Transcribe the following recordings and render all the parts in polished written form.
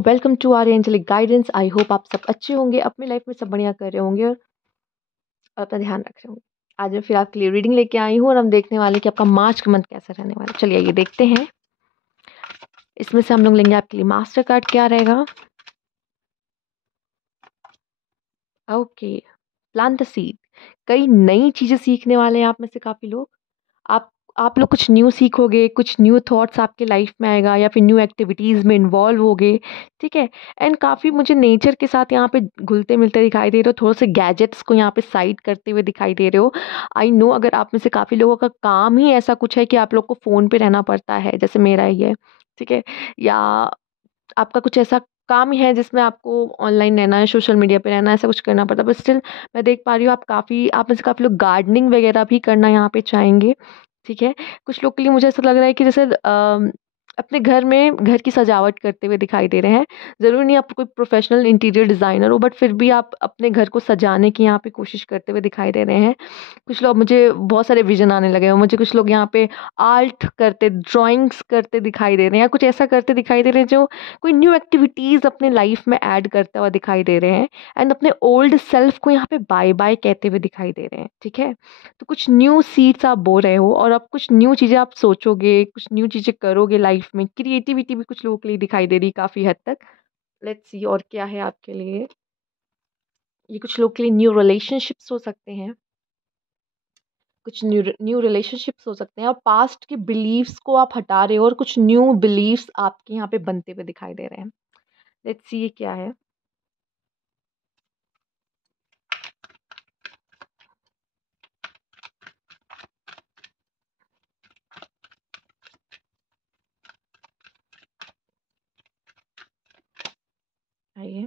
Welcome to our angelic guidance. I hope आप सब अच्छे होंगे, अपनी लाइफ में सब बढ़िया कर रहे होंगे और अपना ध्यान रख रहे होंगे। आज मैं फिर आपके लिए रीडिंग लेके आई हूँ और हम देखने वाले हैं कि आपका मार्च का मंथ कैसा रहने वाला है। चलिए ये देखते हैं। इसमें से हम लोग लेंगे आपके लिए मास्टर कार्ड क्या रहेगा। Okay, plant the seed. कई नई चीज़ें सीखने वाले हैं आप में से काफ़ी लोग। आप आप लोग कुछ न्यू सीखोगे, कुछ न्यू थॉट्स आपके लाइफ में आएगा या फिर न्यू एक्टिविटीज़ में इन्वॉल्व होगे। ठीक है। एंड काफ़ी मुझे नेचर के साथ यहाँ पे घुलते मिलते दिखाई दे रहे हो, थोड़े से गैजेट्स को यहाँ पे साइड करते हुए दिखाई दे रहे हो। आई नो अगर आप में से काफ़ी लोगों का काम ही ऐसा कुछ है कि आप लोग को फ़ोन पे रहना पड़ता है, जैसे मेरा ही है। ठीक है। या आपका कुछ ऐसा काम है जिसमें आपको ऑनलाइन रहना है, सोशल मीडिया पे रहना है, ऐसा कुछ करना पड़ता है, बट स्टिल मैं देख पा रही हूँ आप में से काफ़ी लोग गार्डनिंग वगैरह भी करना यहाँ पे चाहेंगे। ठीक है। कुछ लोग के लिए मुझे ऐसा लग रहा है कि जैसे अपने घर में घर की सजावट करते हुए दिखाई दे रहे हैं। ज़रूरी नहीं आप कोई प्रोफेशनल इंटीरियर डिज़ाइनर हो, बट फिर भी आप अपने घर को सजाने की यहाँ पे कोशिश करते हुए दिखाई दे रहे हैं। कुछ लोग, मुझे बहुत सारे विज़न आने लगे हैं, मुझे कुछ लोग यहाँ पे आर्ट करते, ड्राइंग्स करते दिखाई दे रहे हैं या कुछ ऐसा करते दिखाई दे रहे हैं जो कोई न्यू एक्टिविटीज़ अपने लाइफ में ऐड करता हुआ दिखाई दे रहे हैं। एंड अपने ओल्ड सेल्फ को यहाँ पे बाय बाय कहते हुए दिखाई दे रहे हैं। ठीक है। तो कुछ न्यू सीड्स आप बो रहे हो और अब कुछ न्यू चीज़ें आप सोचोगे, कुछ न्यू चीज़ें करोगे लाइफ में। क्रिएटिविटी भी कुछ लोगों के लिए दिखाई दे रही है काफ़ी हद तक। लेट्स सी और क्या है आपके लिए। ये कुछ लोग के लिए न्यू रिलेशनशिप्स हो सकते हैं, कुछ न्यू न्यू रिलेशनशिप्स हो सकते हैं और पास्ट के बिलीव्स को आप हटा रहे हो और कुछ न्यू बिलीव्स आपके यहाँ पे बनते हुए दिखाई दे रहे हैं। लेट्स सी ये क्या है। आइए।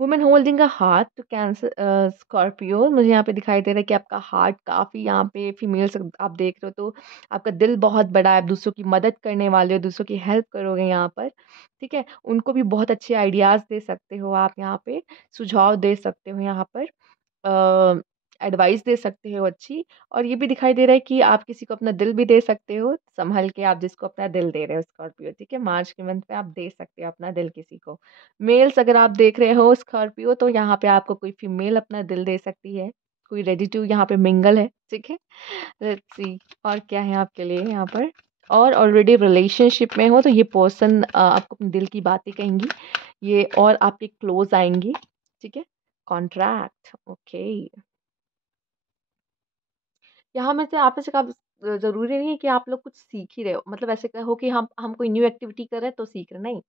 वुमेन होल्डिंग अ हार्ट तो कैंसर स्कॉर्पियो, मुझे यहाँ पे दिखाई दे रहा है कि आपका हार्ट काफ़ी यहाँ पे फीमेल्स आप देख रहे हो तो आपका दिल बहुत बड़ा है, आप दूसरों की मदद करने वाले हो, दूसरों की हेल्प करोगे यहाँ पर। ठीक है। उनको भी बहुत अच्छे आइडियाज़ दे सकते हो आप यहाँ पे, सुझाव दे सकते हो यहाँ पर, एडवाइस दे सकते हो अच्छी। और ये भी दिखाई दे रहा है कि आप किसी को अपना दिल भी दे सकते हो, संभल के आप जिसको अपना दिल दे रहे हो स्कॉर्पियो। ठीक है। मार्च के मंथ में आप दे सकते हो अपना दिल किसी को। मेल्स अगर आप देख रहे हो स्कॉर्पियो तो यहाँ पे आपको कोई फीमेल अपना दिल दे सकती है, कोई रेडी टू यहाँ पे मिंगल है। ठीक है। लेट्स सी और क्या है आपके लिए यहाँ पर। और ऑलरेडी रिलेशनशिप में हो तो ये पर्सन आपको अपने दिल की बातें कहेंगी, ये और आपके क्लोज आएंगी। ठीक है। कॉन्ट्रैक्ट। ओके। यहाँ में से आप में से ज़रूरी नहीं है कि आप लोग कुछ सीख ही रहे हो, मतलब ऐसे कहो कि हम कोई न्यू एक्टिविटी कर रहे हैं तो सीख रहे, नहीं।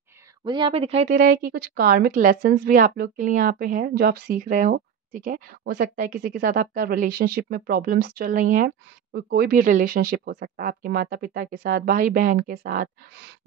मुझे यहाँ पे दिखाई दे रहा है कि कुछ कार्मिक लेसन्स भी आप लोग के लिए यहाँ पे है जो आप सीख रहे हो। ठीक है। हो सकता है किसी के साथ आपका रिलेशनशिप में प्रॉब्लम्स चल रही हैं, कोई भी रिलेशनशिप हो सकता है, आपके माता पिता के साथ, भाई बहन के साथ,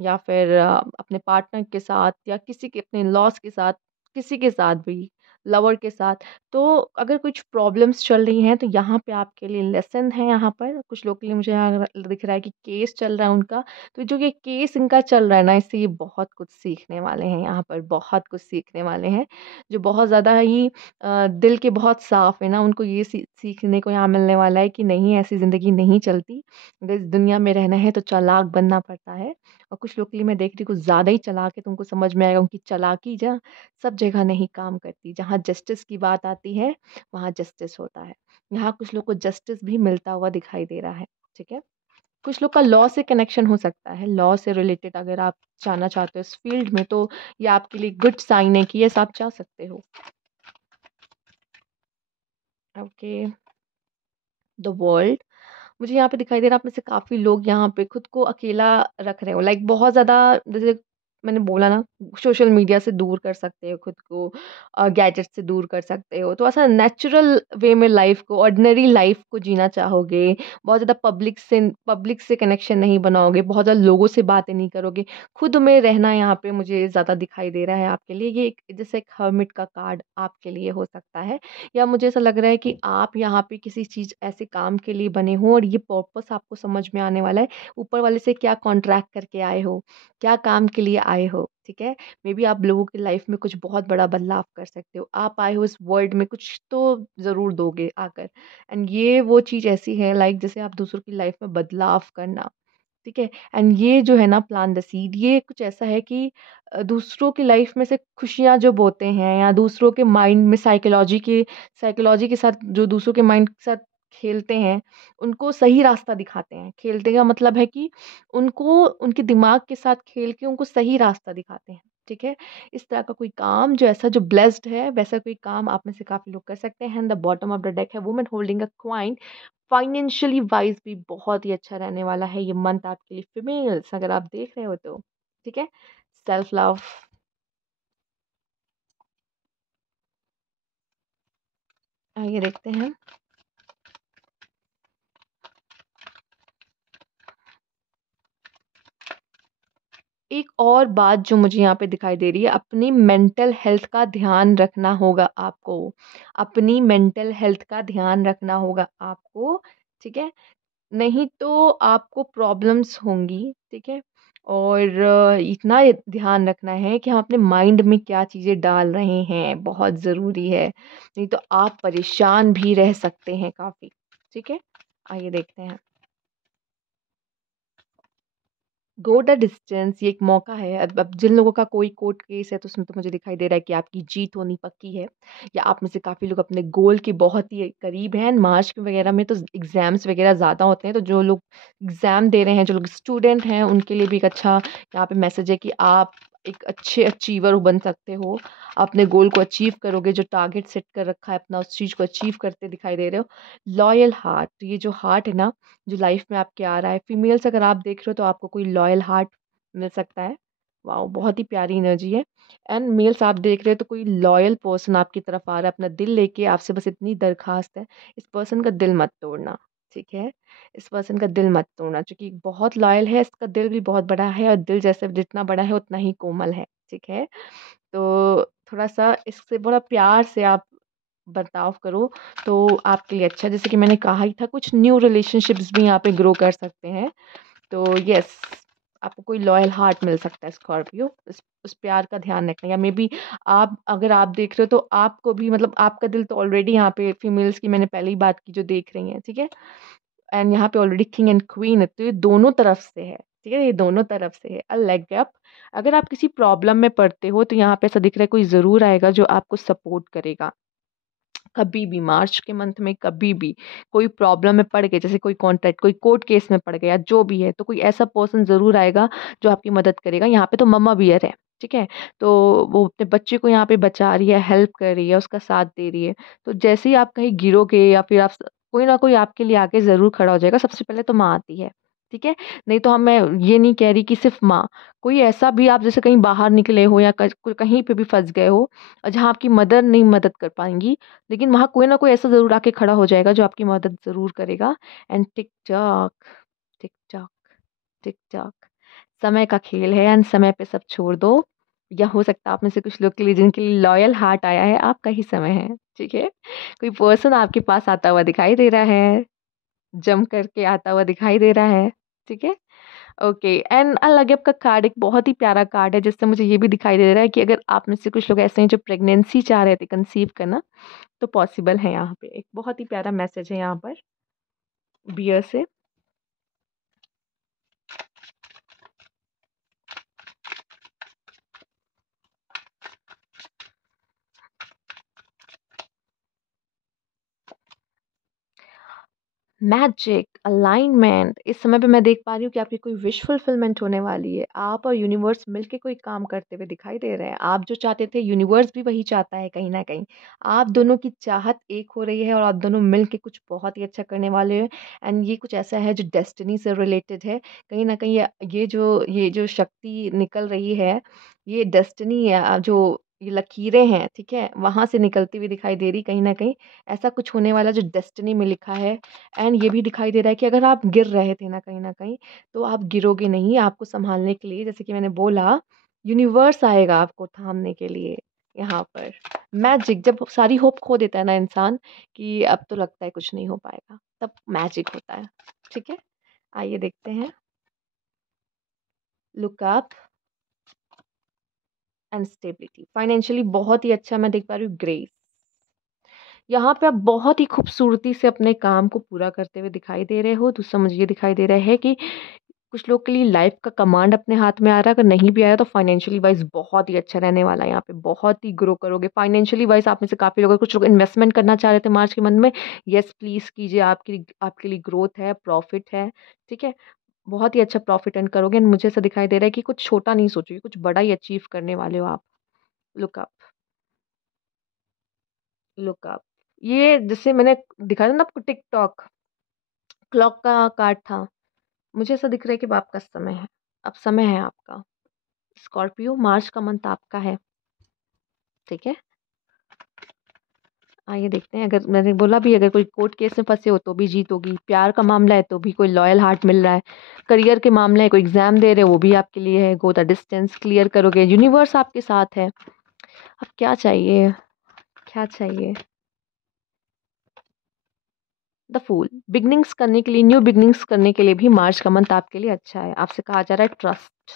या फिर अपने पार्टनर के साथ, या किसी के अपने लॉस के साथ, किसी के साथ भी, लवर के साथ। तो अगर कुछ प्रॉब्लम्स चल रही हैं तो यहाँ पे आपके लिए लेसन है। यहाँ पर कुछ लोग के लिए मुझे यहाँ दिख रहा है कि केस चल रहा है उनका। तो जो ये केस इनका चल रहा है ना, इससे ये बहुत कुछ सीखने वाले हैं, यहाँ पर बहुत कुछ सीखने वाले हैं। जो बहुत ज़्यादा ही दिल के बहुत साफ है ना, उनको ये सीखने को यहाँ मिलने वाला है कि नहीं, ऐसी ज़िंदगी नहीं चलती। अगर इस दुनिया में रहना है तो चालाक बनना पड़ता है। और कुछ लोग के लिए मैं देख रही हूँ कुछ ज़्यादा ही चालाक है, तुमको समझ में आएगा उनकी चालाकी जा सब जगह नहीं काम करती। जहाँ जस्टिस की बात आती है वहाँ जस्टिस होता है। यहाँ कुछ लोग को जस्टिस भी मिलता हुआ दिखाई दे रहा है। ठीक है। कुछ लोग का लॉ से कनेक्शन हो सकता है, लॉ से रिलेटेड अगर आप जाना चाहते हो इस फील्ड में तो ये आपके लिए गुड साइन है कि ये आप जा सकते हो। ओके। द वर्ल्ड, मुझे यहाँ पे दिखाई दे रहा है आप में से काफ़ी लोग यहाँ पे खुद को अकेला रख रहे हो, लाइक बहुत ज़्यादा, जैसे मैंने बोला ना, सोशल मीडिया से दूर कर सकते हो खुद को, गैजेट से दूर कर सकते हो, तो ऐसा नेचुरल वे में लाइफ को, ऑर्डिनरी लाइफ को जीना चाहोगे। बहुत ज़्यादा पब्लिक से कनेक्शन नहीं बनाओगे, बहुत ज़्यादा लोगों से बातें नहीं करोगे, खुद में रहना यहाँ पे मुझे ज़्यादा दिखाई दे रहा है आपके लिए। ये जैसे एक हर्मिट का कार्ड आपके लिए हो सकता है, या मुझे ऐसा लग रहा है कि आप यहाँ पे किसी चीज़ ऐसे काम के लिए बने हो और ये पर्पस आपको समझ में आने वाला है। ऊपर वाले से क्या कॉन्ट्रैक्ट करके आए हो, क्या काम के लिए आए हो। ठीक है। मे बी आप लोगों की लाइफ में कुछ बहुत बड़ा बदलाव कर सकते हो, आप आए हो इस वर्ल्ड में कुछ तो ज़रूर दोगे आकर। एंड ये वो चीज़ ऐसी है, लाइक जैसे आप दूसरों की लाइफ में बदलाव करना, ठीक है। एंड ये जो है ना प्लांट द सीड, ये कुछ ऐसा है कि दूसरों की लाइफ में से खुशियाँ जो बोते हैं या दूसरों के माइंड में साइकोलॉजी के साथ जो दूसरों के माइंड के साथ खेलते हैं, उनको सही रास्ता दिखाते हैं। खेलते का मतलब है कि उनको उनके दिमाग के साथ खेल के उनको सही रास्ता दिखाते हैं। ठीक है। इस तरह का कोई काम जो ऐसा जो ब्लेस्ड है, वैसा कोई काम आप में से काफी लोग कर सकते हैं। The bottom of the deck है women holding a coin. Financially wise भी बहुत ही अच्छा रहने वाला है ये मंथ आपके लिए फीमेल्स, अगर आप देख रहे हो तो। ठीक है। Self love. आइए देखते हैं। एक और बात जो मुझे यहाँ पे दिखाई दे रही है, अपनी मेंटल हेल्थ का ध्यान रखना होगा आपको। अपनी मेंटल हेल्थ का ध्यान रखना होगा आपको। ठीक है। नहीं तो आपको प्रॉब्लम्स होंगी। ठीक है। और इतना ध्यान रखना है कि हम अपने माइंड में क्या चीज़ें डाल रहे हैं, बहुत ज़रूरी है। नहीं तो आप परेशान भी रह सकते हैं काफ़ी। ठीक है। आइए देखते हैं। गो द डिस्टेंस, ये एक मौका है। अब जिन लोगों का कोई कोर्ट केस है तो उसमें तो मुझे दिखाई दे रहा है कि आपकी जीत होनी पक्की है, या आप में से काफ़ी लोग अपने गोल के बहुत ही करीब हैं। मार्च के वगैरह में तो एग्ज़ाम्स वगैरह ज़्यादा होते हैं, तो जो लोग एग्ज़ाम दे रहे हैं, जो लोग स्टूडेंट हैं, उनके लिए भी एक अच्छा यहाँ पे मैसेज है कि आप एक अच्छे अचीवर बन सकते हो। अपने गोल को अचीव करोगे, जो टारगेट सेट कर रखा है अपना, उस चीज़ को अचीव करते दिखाई दे रहे हो। लॉयल हार्ट, ये जो हार्ट है ना, जो लाइफ में आपके आ रहा है, फीमेल्स अगर आप देख रहे हो तो आपको कोई लॉयल हार्ट मिल सकता है। वाओ, बहुत ही प्यारी एनर्जी है। एंड मेल्स आप देख रहे हो तो कोई लॉयल पर्सन आपकी तरफ आ रहा है अपना दिल लेके। आपसे बस इतनी दरखास्त है, इस पर्सन का दिल मत तोड़ना। ठीक है। इस पर्सन का दिल मत तोड़ना, क्योंकि बहुत लॉयल है, इसका दिल भी बहुत बड़ा है, और दिल जैसे जितना बड़ा है उतना ही कोमल है। ठीक है। तो थोड़ा सा इससे बड़ा प्यार से आप बर्ताव करो तो आपके लिए अच्छा है। जैसे कि मैंने कहा ही था, कुछ न्यू रिलेशनशिप्स भी यहाँ पे ग्रो कर सकते हैं। तो यस, आपको कोई लॉयल हार्ट मिल सकता है स्कॉर्पियो। उस प्यार का ध्यान रखना, या मे बी आप अगर आप देख रहे हो तो आपको भी मतलब आपका दिल तो ऑलरेडी यहाँ पे फीमेल्स की मैंने पहले ही बात की जो देख रही हैं। ठीक है। एंड यहाँ पे ऑलरेडी किंग एंड क्वीन है, तो ये दोनों तरफ से है। ठीक है। ये दोनों तरफ से है। A leg up. अगर आप किसी प्रॉब्लम में पड़ते हो तो यहाँ पे ऐसा दिख रहा है कोई ज़रूर आएगा जो आपको सपोर्ट करेगा। कभी भी मार्च के मंथ में कभी भी कोई प्रॉब्लम में पड़ गए, जैसे कोई कॉन्ट्रैक्ट, कोई कोर्ट केस में पड़ गया, जो भी है, तो कोई ऐसा पर्सन ज़रूर आएगा जो आपकी मदद करेगा। यहाँ पे तो मम्मा बियर है। ठीक है। तो वो अपने बच्चे को यहाँ पे बचा रही है, हेल्प कर रही है, उसका साथ दे रही है। तो जैसे ही आप कहीं गिरोगे या फिर आप कोई ना कोई आपके लिए आके ज़रूर खड़ा हो जाएगा। सबसे पहले तो माँ आती है। ठीक है। नहीं तो हम मैं ये नहीं कह रही कि सिर्फ माँ, कोई ऐसा भी आप जैसे कहीं बाहर निकले हो या कहीं पे भी फंस गए हो, और जहाँ आपकी मदर नहीं मदद कर पाएंगी, लेकिन वहाँ कोई ना कोई ऐसा ज़रूर आके खड़ा हो जाएगा जो आपकी मदद ज़रूर करेगा। And tick tock, tick tock, tick tock, समय का खेल है, एंड समय पे सब छोड़ दो। या हो सकता है आप में से कुछ लोग के लिए जिनके लिए लॉयल हार्ट आया है, आपका ही समय है। ठीक है। कोई पर्सन आपके पास आता हुआ दिखाई दे रहा है, जम करके आता हुआ दिखाई दे रहा है। ठीक है। ओके। एंड अलगैप का कार्ड एक बहुत ही प्यारा कार्ड है, जिससे मुझे ये भी दिखाई दे रहा है कि अगर आप में से कुछ लोग ऐसे हैं जो प्रेगनेंसी चाह रहे थे कंसीव करना, तो पॉसिबल है। यहाँ पे एक बहुत ही प्यारा मैसेज है यहाँ पर बियर से। मैजिक अलाइनमेंट, इस समय पे मैं देख पा रही हूँ कि आपकी कोई विश फुलफिलमेंट होने वाली है। आप और यूनिवर्स मिलके कोई काम करते हुए दिखाई दे रहे हैं। आप जो चाहते थे यूनिवर्स भी वही चाहता है कहीं ना कहीं। आप दोनों की चाहत एक हो रही है और आप दोनों मिलके कुछ बहुत ही अच्छा करने वाले हैं। एंड ये कुछ ऐसा है जो डेस्टिनी से रिलेटेड है। कहीं ना कहीं ये जो शक्ति निकल रही है, ये डेस्टिनी है। जो ये लकीरें हैं, ठीक है, वहां से निकलती हुई दिखाई दे रही कहीं ना कहीं। ऐसा कुछ होने वाला जो डेस्टिनी में लिखा है। एंड ये भी दिखाई दे रहा है कि अगर आप गिर रहे थे ना कहीं, तो आप गिरोगे नहीं। आपको संभालने के लिए, जैसे कि मैंने बोला, यूनिवर्स आएगा आपको थामने के लिए यहाँ पर। मैजिक, जब सारी होप खो देता है ना इंसान कि अब तो लगता है कुछ नहीं हो पाएगा, तब मैजिक होता है। ठीक है। आइए देखते हैं। Look up and stability, financially बहुत ही अच्छा मैं देख पा रही हूँ। ग्रेस, यहाँ पे आप बहुत ही खूबसूरती से अपने काम को पूरा करते हुए दिखाई दे रहे हो। दूसरा मुझे ये दिखाई दे रहा है कि कुछ लोग के लिए लाइफ का कमांड अपने हाथ में आ रहा है, अगर नहीं भी आया तो फाइनेंशियली वाइज बहुत ही अच्छा रहने वाला है, यहाँ पे बहुत ही ग्रो करोगे फाइनेंशियली वाइज। आप में से काफ़ी लोग, कुछ लोग इन्वेस्टमेंट करना चाह रहे थे मार्च के मंथ में, यस प्लीज़ कीजिए, आपके लिए ग्रोथ है, प्रॉफिट है, ठीक है। बहुत ही अच्छा प्रॉफिट अर्न करोगे एंड मुझे ऐसा दिखाई दे रहा है कि कुछ छोटा नहीं सोचोगे, कुछ बड़ा ही अचीव करने वाले हो आप। Look up, look up. ये जैसे मैंने दिखाया था ना आपको, टिकटॉक क्लॉक का कार्ड था, मुझे ऐसा दिख रहा है कि अब आपका समय है, अब समय है आपका। स्कॉर्पियो, मार्च का मंथ आपका है, ठीक है। आइए देखते हैं, अगर मैंने बोला भी अगर कोई कोर्ट केस में फंसे हो तो भी जीतोगी, प्यार का मामला है तो भी कोई लॉयल हार्ट मिल रहा है, करियर के मामले है, कोई एग्जाम दे रहे हो वो भी आपके लिए है, गो द डिस्टेंस, क्लियर करोगे, यूनिवर्स आपके साथ है। अब क्या चाहिए, क्या चाहिए? द फूल, बिगनिंग्स करने के लिए, न्यू बिगनिंग्स करने के लिए भी मार्च का मंथ आपके लिए अच्छा है। आपसे कहा जा रहा है ट्रस्ट,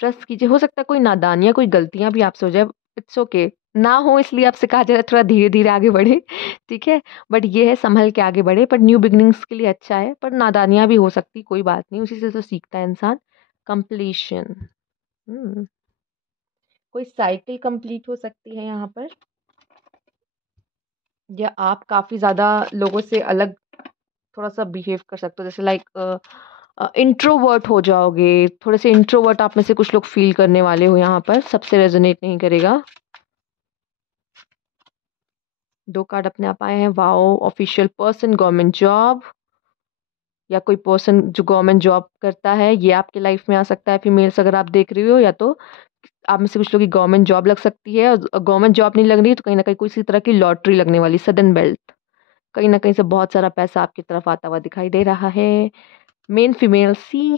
ट्रस्ट कीजिए। हो सकता है कोई नादानियाँ, कोई गलतियां भी आपसे हो जाए, इट्स ओके, ना हो इसलिए आपसे कहा जा रहा है थोड़ा धीरे धीरे आगे बढ़े, ठीक है। बट ये है संभल के आगे बढ़े, पर न्यू बिगनिंग्स के लिए अच्छा है, पर नादानियां भी हो सकती, कोई बात नहीं, उसी से तो सीखता है इंसान। कंप्लीशन, कोई साइकिल कंप्लीट हो सकती है यहाँ पर, या आप काफ़ी ज़्यादा लोगों से अलग थोड़ा सा बिहेव कर सकते हो, जैसे लाइक इंट्रोवर्ट हो जाओगे, थोड़े से इंट्रोवर्ट आप में से कुछ लोग फील करने वाले हो, यहाँ पर सबसे रेजोनेट नहीं करेगा। दो कार्ड अपने आप आए हैं, wow, official person, government job, या कोई पर्सन जो गवर्नमेंट जॉब करता है ये आपके लाइफ में आ सकता है, फीमेल्स अगर आप देख रही हो, या तो आप में से कुछ लोग की गवर्नमेंट जॉब लग सकती है, और गवर्नमेंट जॉब नहीं लग रही तो कहीं ना कहीं कोई इसी तरह की लॉटरी लगने वाली, सडन बेल्ट, कहीं ना कहीं से बहुत सारा पैसा आपकी तरफ आता हुआ दिखाई दे रहा है। मेन फीमेल सी,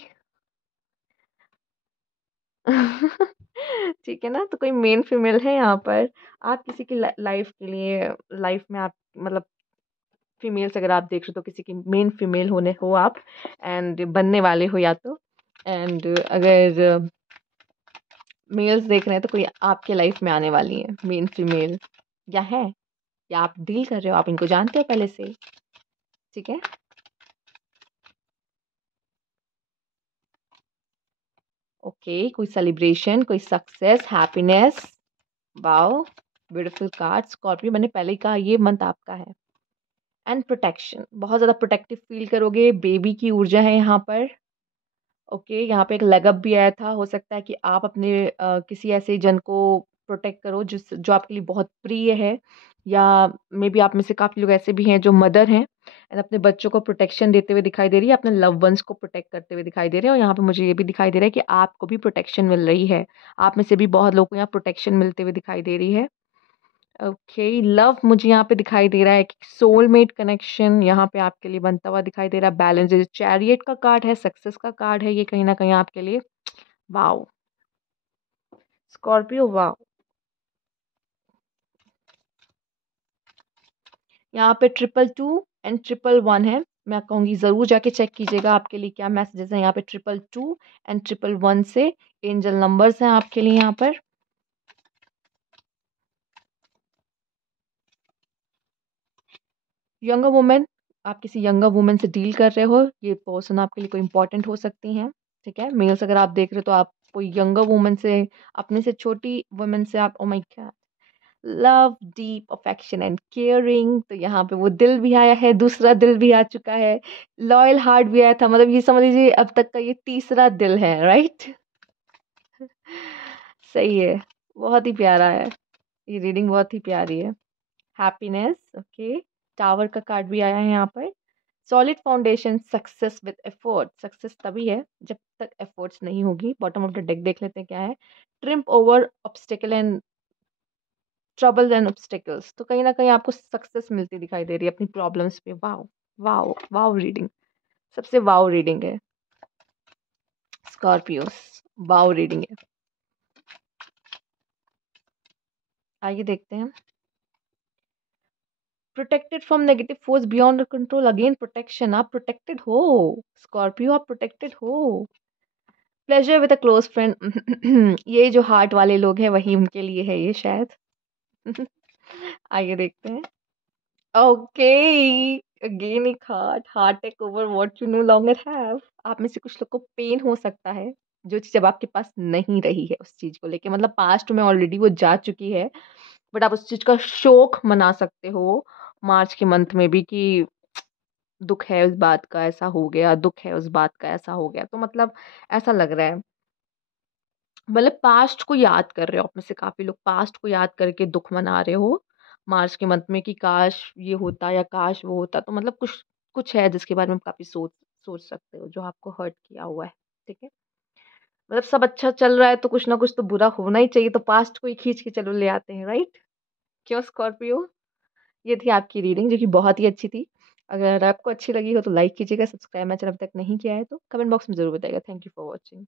ठीक है ना, तो कोई मेन फीमेल है यहाँ पर, आप किसी की लाइफ के लिए, लाइफ में आप मतलब फीमेल्स अगर आप देख रहे हो तो किसी की मेन फीमेल होने हो आप, एंड बनने वाले हो या तो, एंड अगर मेल्स देख रहे हैं तो कोई आपके लाइफ में आने वाली है मेन फीमेल, या है, या आप डील कर रहे हो, आप इनको जानते हो पहले से, ठीक है। ओके, कोई सेलिब्रेशन, कोई success, happiness, wow, beautiful card Scorpio, मैंने पहले ही कहा ये मंथ आपका है। एंड प्रोटेक्शन, बहुत ज़्यादा प्रोटेक्टिव फील करोगे, बेबी की ऊर्जा है यहाँ पर। ओके, यहाँ पे एक लेगअप भी आया था, हो सकता है कि आप अपने किसी ऐसे जन को प्रोटेक्ट करो जो आपके लिए बहुत प्रिय है, या मे बी आप में से काफ़ी लोग ऐसे भी हैं जो मदर हैं एंड अपने बच्चों को प्रोटेक्शन देते हुए दिखाई दे रही है, अपने लव वंस को प्रोटेक्ट करते हुए दिखाई दे रहे हैं, और यहाँ पे मुझे ये भी दिखाई दे रहा है कि आपको भी प्रोटेक्शन मिल रही है, आप में से भी बहुत लोगों को यहाँ प्रोटेक्शन मिलते हुए दिखाई दे रही है। ओके, लव मुझे यहाँ पे दिखाई दे रहा है कि सोलमेट कनेक्शन यहाँ पे आपके लिए बनता हुआ दिखाई दे रहा है, बैलेंस, चैरियट का कार्ड है, सक्सेस का कार्ड है ये कहीं ना कहीं आपके लिए। Wow, Scorpio, wow. यहाँ पे 222 एंड 111 है, मैं कहूँगी ज़रूर जाके चेक कीजिएगा आपके लिए क्या मैसेजेस हैं यहाँ पे, 222 एंड 111 से एंजल नंबर्स हैं आपके लिए यहाँ पर। यंगर वुमेन, आप किसी यंगर वुमेन से डील कर रहे हो, ये पर्सन आपके लिए कोई इंपॉर्टेंट हो सकती हैं, ठीक है। मेल्स अगर आप देख रहे हो तो आप कोई यंगर वुमेन से, अपने से छोटी वुमेन से आप, oh my God, love, deep affection and caring, तो यहाँ पे वो दिल भी आया है, दूसरा दिल भी आ चुका है, लॉयल हार्ट भी आया था, मतलब ये समझ लीजिए अब तक का ये तीसरा दिल है, राइट। सही है, बहुत ही प्यारा है, ये रीडिंग बहुत ही प्यारी है। हैप्पीनेस, ओके, टावर का कार्ड भी आया है यहाँ पर। Solid foundation, success with effort, success तभी है जब तक एफर्ट्स नहीं होगी। बॉटम ऑफ द डेक देख लेते हैं क्या है, triumph over obstacle and troubles and obstacles, तो कहीं ना कहीं आपको सक्सेस मिलती दिखाई दे रही है अपनी प्रॉब्लम्स पे। वाओ, वाओ, वाओ रीडिंग, सबसे वाओ रीडिंग है स्कॉर्पियोस, वाओ रीडिंग है। आइए देखते हैं, protected from negative force beyond control, again protection, आप प्रोटेक्टेड हो स्कॉर्पियो, आप प्रोटेक्टेड हो। Pleasure with a close friend, ये जो हार्ट वाले लोग हैं वही उनके लिए है ये शायद। आइए देखते हैं। ओके, अगेन एक heart take over what you no longer have. आप में से कुछ लोग को पेन हो सकता है, जो चीज़ अब आपके पास नहीं रही है उस चीज़ को लेके, मतलब पास्ट में ऑलरेडी वो जा चुकी है, बट आप उस चीज़ का शोक मना सकते हो मार्च के मंथ में भी कि दुख है उस बात का ऐसा हो गया, दुख है उस बात का ऐसा हो गया। तो मतलब ऐसा लग रहा है, मतलब पास्ट को याद कर रहे हो, आप में से काफ़ी लोग पास्ट को याद करके दुख मना रहे हो मार्च के मंथ में कि काश ये होता या काश वो होता। तो मतलब कुछ कुछ है जिसके बारे में आप काफ़ी सोच सोच सकते हो, जो आपको हर्ट किया हुआ है। ठीक है, मतलब सब अच्छा चल रहा है तो कुछ ना कुछ तो बुरा होना ही चाहिए, तो पास्ट को ही खींच के चलो ले आते हैं, राइट? क्यों स्कॉर्पियो? ये थी आपकी रीडिंग जो कि बहुत ही अच्छी थी। अगर आपको अच्छी लगी हो तो लाइक कीजिएगा, सब्सक्राइब मेरा चैनल अभी तक नहीं किया है तो कमेंट बॉक्स में ज़रूर बताइएगा। Thank you for watching.